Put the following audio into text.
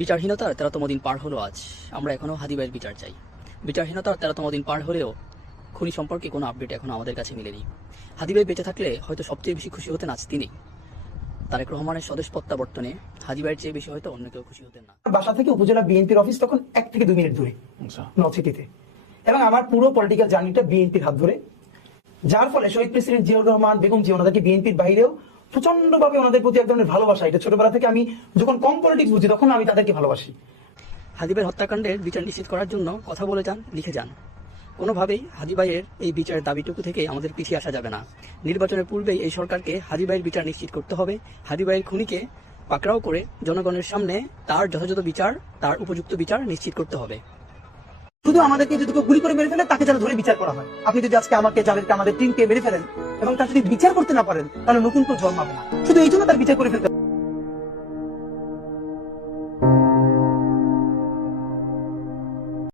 বিচারহীনতার 13তম দিন পার হলো আজ। আমরা এখনো হাদি ভাইয়ের বিচার চাই। বিচারহীনতার 13তম দিন পার হলেও খুনি সম্পর্কে কোনো আপডেট এখনো আমাদের কাছে মিলেনি। হাদি ভাই বেঁচে থাকলে হয়তো সবচেয়ে বেশি খুশি হতেন আজ তিনি। তারেক রহমানের স্বদেশ প্রত্যাবর্তনে হাদি ভাইয়ের চেয়ে বেশি হয়তো অন্য কেউ খুশি হতেন না। বাসা থেকে উপজেলা বিএনপির অফিস তখন 1 থেকে 2 মিনিট দূরে নর্থ সিটিতে, এবং আমার পুরো পলিটিক্যাল জার্নিটা বিএনপির হাত ধরে, যার ফলে শহীদ প্রেসিডেন্ট জিয়াউর রহমান বেগম জি ওনাদেরকে বিএনপির বাইরেও প্রচন্ড ভাবে ওনাদের প্রতি এক ধরনের ভালোবাসা। এটা ছোটবেলা থেকে আমি যখন কম পলিটিক্স বুঝি তখন আমি তাদেরকে ভালোবাসি। হাদি ভাইয়ের হত্যাকাণ্ডের বিচার নিশ্চিত করার জন্য কথা বলে যান, লিখে যান। কোনোভাবেই হাদি ভাইয়ের এই বিচারের দাবিটুকু থেকে আমাদের পিছিয়ে আসা যাবে না। নির্বাচনের পূর্বেই এই সরকারকে হাদি ভাইয়ের বিচার নিশ্চিত করতে হবে। হাদি ভাইয়ের খুনিকে পাকড়াও করে জনগণের সামনে তার যথাযথ বিচার, তার উপযুক্ত বিচার নিশ্চিত করতে হবে। শুধু আমাদেরকে যদি কেউ গুলি করে মেরে ফেলে তাকে যেন ধরে বিচার করা হয়। আপনি যদি আজকে আমাকে, যাদেরকে আমাদের টিমকে মেরে ফেলেন এবং তার যদি বিচার করতে না পারেন তাহলে নতুন কেউ জন্মাবে না। শুধু এই জন্য তার বিচার করে ফেলতে